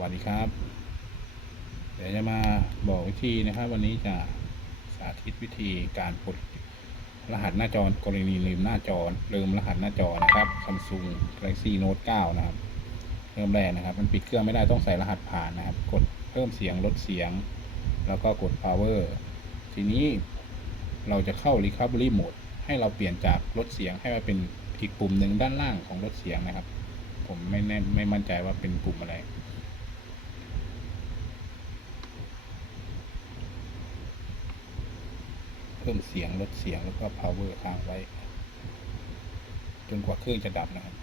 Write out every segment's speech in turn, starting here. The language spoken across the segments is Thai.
วัสดีครับ เดี๋ยวจะมาบอกวิธีนะครับ วันนี้จะสาธิตวิธีการปลดรหัสหน้าจอกรณีลืมหน้าจอลืมรหัสหน้าจอนะครับ Samsung Galaxy Note 9 นะครับ เริ่มแรกนะครับ มันปิดเครื่องไม่ได้ต้องใส่รหัสผ่านนะครับ กดเพิ่มเสียงลดเสียง แล้วก็กด power ทีนี้เราจะเข้า recovery mode ให้เราเปลี่ยนจากลดเสียงให้มาเป็นอีกปุ่มหนึ่งด้านล่างของลดเสียงนะครับ ผมไม่แน่ไม่มั่นใจว่าเป็นปุ่มอะไร พิ่มเสียงลดเสียงแล้วก็ power ค้างไว้ จนกว่าเครื่องจะดับนะครับ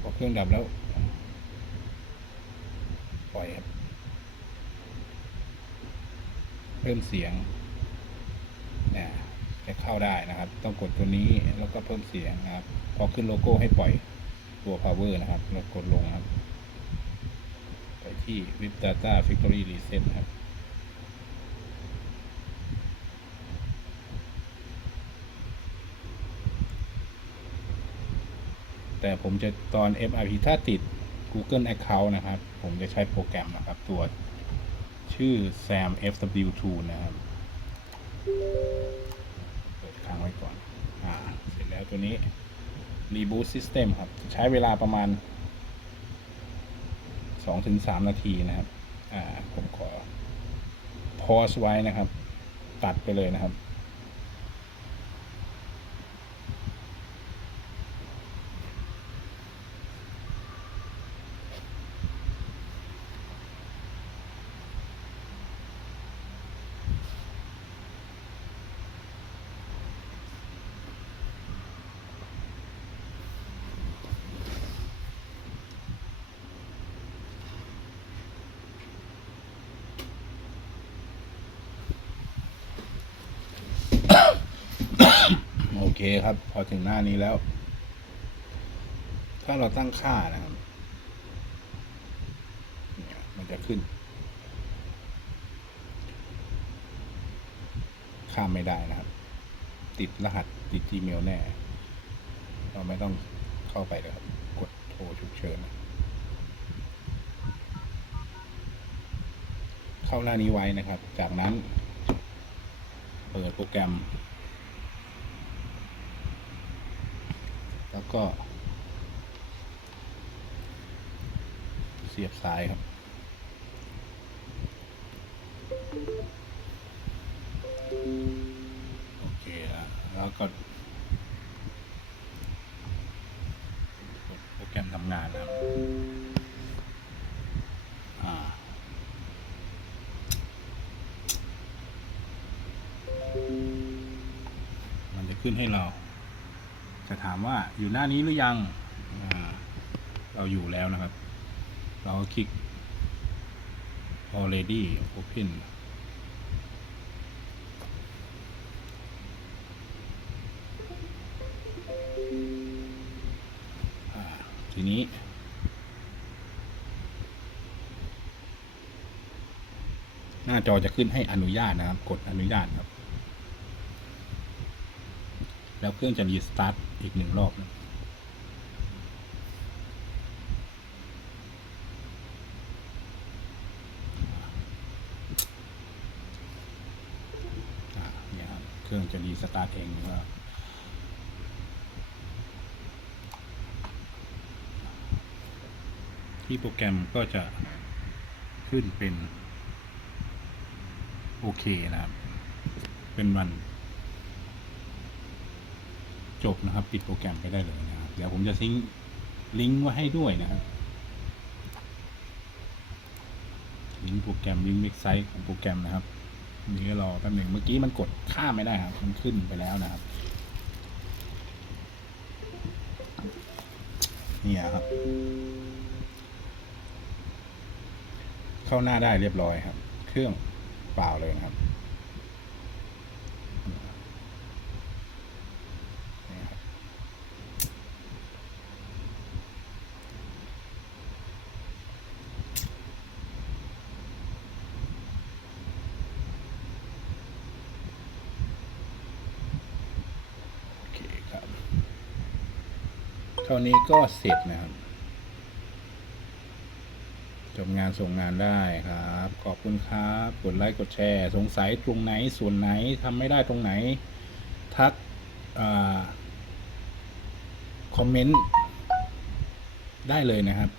พอเครื่องดับแล้ว ปล่อยครับเพิ่มเสียงเนี่ยจะเข้าได้นะครับ ต้องกดตัวนี้แล้วก็เพิ่มเสียงนะครับ พอขึ้นโลโก้ให้ปล่อยตัว power นะครับ แล้วกดลงครับ ไปที่ Vip Data Factory Reset ครับ แต่ผมจะตอน MRP ถ้าติด Google Account นะครับ ผมจะใช้โปรแกรมนะครับ ตัวชื่อ Sam FW2 นะครับ เปิดค้างไว้ก่อน อ่า เสร็จแล้วตัวนี้ Reboot System ครับ ใช้เวลาประมาณ 2-3 นาทีนะครับ อ่า ผมขอ pause ไว้นะครับ ตัดไปเลยนะครับ โอเคครับ พอถึงหน้านี้แล้ว ถ้าเราตั้งค่านะครับมันจะขึ้น ข้ามไม่ได้นะครับ ติดรหัสติด Gmail แน่ เราไม่ต้องเข้าไปเลยครับ กดโทรฉุกเฉินนะเข้าหน้านี้ไว้นะครับ จากนั้น เปิดโปรแกรม แล้วก็ เสียบสายครับ โอเคแล้วแล้วก็โปรแกรมทำงานนะครับมันจะขึ้นให้เรา จะถามว่าอยู่หน้านี้หรือยังเราอยู่แล้วนะครับ เราคลิก already open ทีนี้ หน้าจอจะขึ้นให้อนุญาตนะครับ กดอนุญาตครับ แล้วเครื่องจะรีสตาร์ทอีกหนึ่งรอบนะเครับเครื่องจะรีสตาร์ทเองนะครับที่โปรแกรมก็จะขึ้นเป็น โอเคนะครับ เป็นวัน จบนะครับ ปิดโปรแกรมไปได้เลยนะครับ เดี๋ยวผมจะทิ้งลิงก์ไว้ให้ด้วยนะครับลิงก์โปรแกรมลิงก์เว็บไซต์ของโปรแกรมนะครับนี่ก็รอแป๊บหนึ่งเมื่อกี้มันกดข้ามไม่ได้ครับมันขึ้นไปแล้วนะครับนี่ครับ เข้าหน้าได้เรียบร้อยครับ เครื่องเปล่าเลยนะครับนี่ครับ โอเคครับ เท่านี้ก็เสร็จนะครับจบงานส่งงานได้ครับ ขอบคุณครับ กดไลค์ กดแชร์ สงสัยตรงไหน ส่วนไหนทำไม่ได้ตรงไหน ทักอคอมเมนต์ได้เลยนะครับ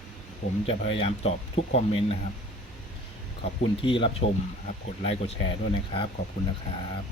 ผมจะพยายามตอบทุกคอมเมนต์นะครับ ขอบคุณที่รับชมครับ กดไลค์ กดแชร์ด้วยนะครับ ขอบคุณนะครับ